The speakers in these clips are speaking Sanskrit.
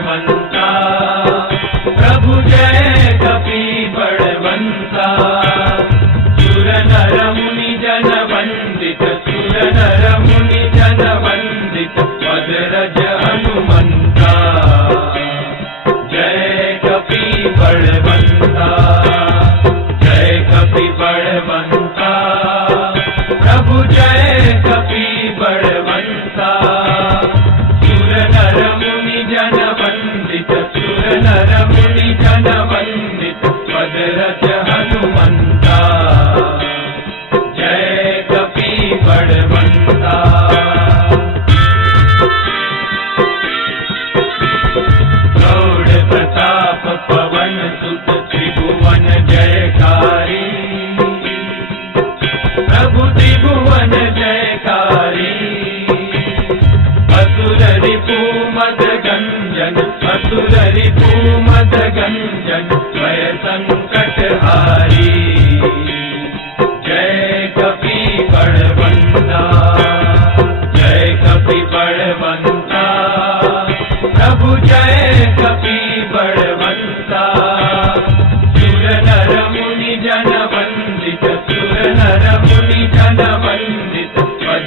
मन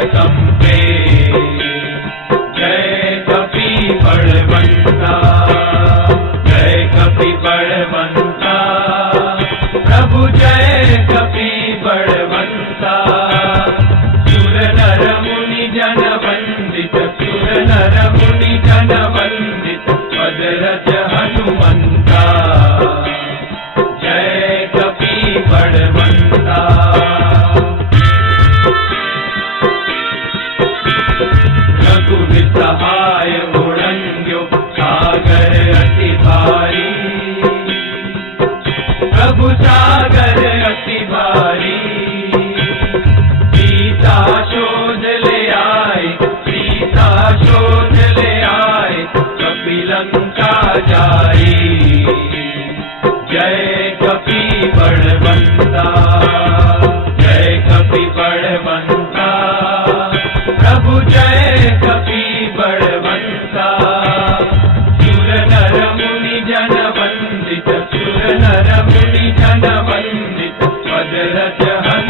Jamaica. भूसागर अति भारी। सीता शोध ले आए सीता शोध ले आए कपिलंका जाई जय कपि बड़बंदा Yeah.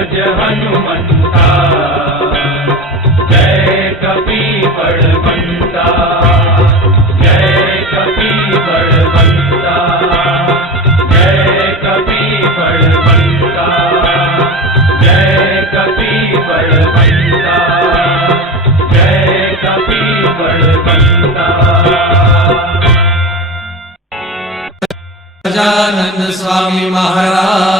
भज हनुमंता। जय कपी बड़वंता जय कपी बड़वंता जय कपी बड़वंता जय कपी बड़वंता जय कपी बड़वंता गजानन स्वामी महाराज।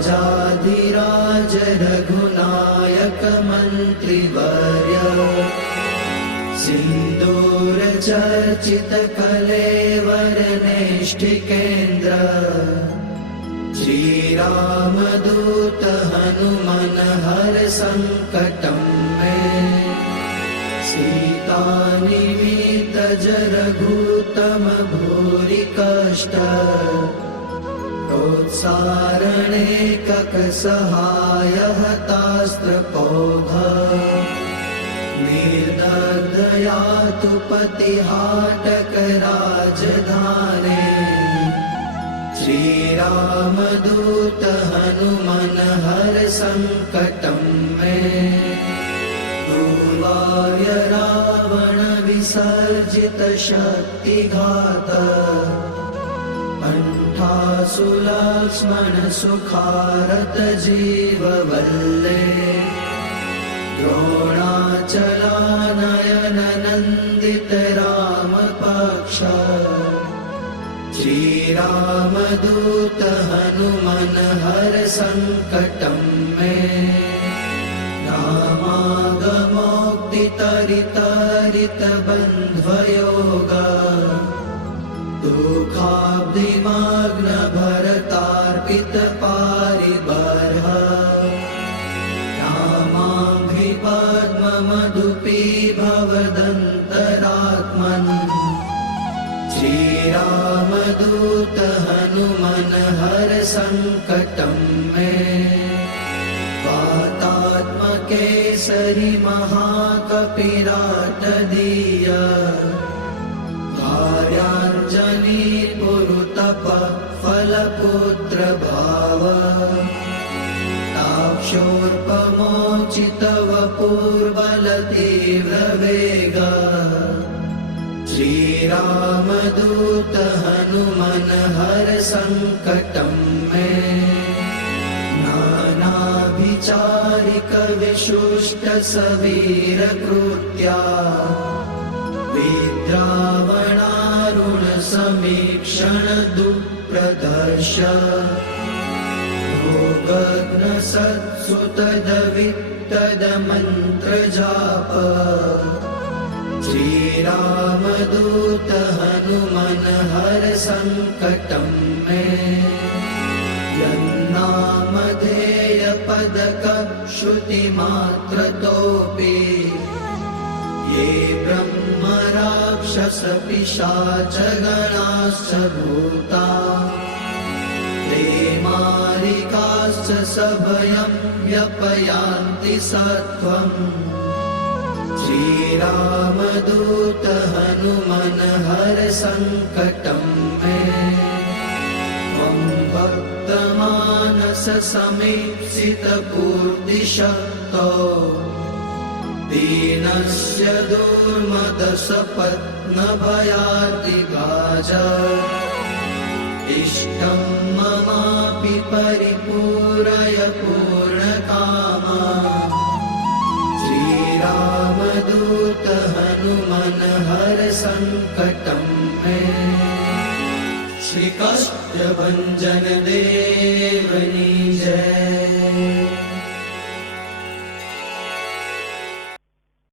राजाधिराज रघुनायक मन्त्रिवर्य सिन्दूरचर्चित कलेवरनेष्ठिकेन्द्र श्रीरामदूत हनुमन हर सङ्कटम् मे। सीतानिमितज रघुतम भूरि कष्ट। प्रोत्सारणे ककसहाय हतास्त्रपौध निर्दया तु पतिहाटकराजधाने श्रीरामदूत हनुमन हर सङ्कटं मे पूर्वाय रावण विसर्जित शक्तिघात लक्ष्मण सुखारत जीववल्ले द्रोणाचलानयन नन्दित रामपक्ष श्रीरामदूत हनुमन हर सङ्कटं मे। रामागमोक्तितरितरित बुद्धिमाग्नभरतार्पितपारिबर्ह रामाभिपद्ममधुपी भवदन्तरात्मन् श्रीरामदूत हनुमन हर सङ्कटम् मे। पातात्मकेसरि महाकपिराटदीय पुरुतप फलपुत्र भाव ताक्षोर्पमोचितव पूर्वलतीव्रवेग श्रीरामदूत हनुमन हर सङ्कटं मे। नानाभिचारिक विशुष्ट समीक्षण दुःप्रदर्श भोगग्न सत्सुतदवित्तदमन्त्रजाप श्रीरामदूत हनुमन हर सङ्कटं मे यन्नामधेय पदक श्रुतिमात्रतोऽपि ये ब्रह्म राक्षस पिशाच गणाश्च भूता ते मारिकाश्च सभयं व्यपयान्ति सत्त्वम्। श्रीरामदूत हनुमन हर सङ्कटं मे। त्वं भक्तमानस समीप्सितपूर्तिशक्तो दीनस्य दुर्मदसपत्नभयातिगाज इष्टं ममापि परिपूरय पूर्णकामा। श्रीरामदूत हनुमन हर सङ्कटं मे श्रीकाष्ठभञ्जन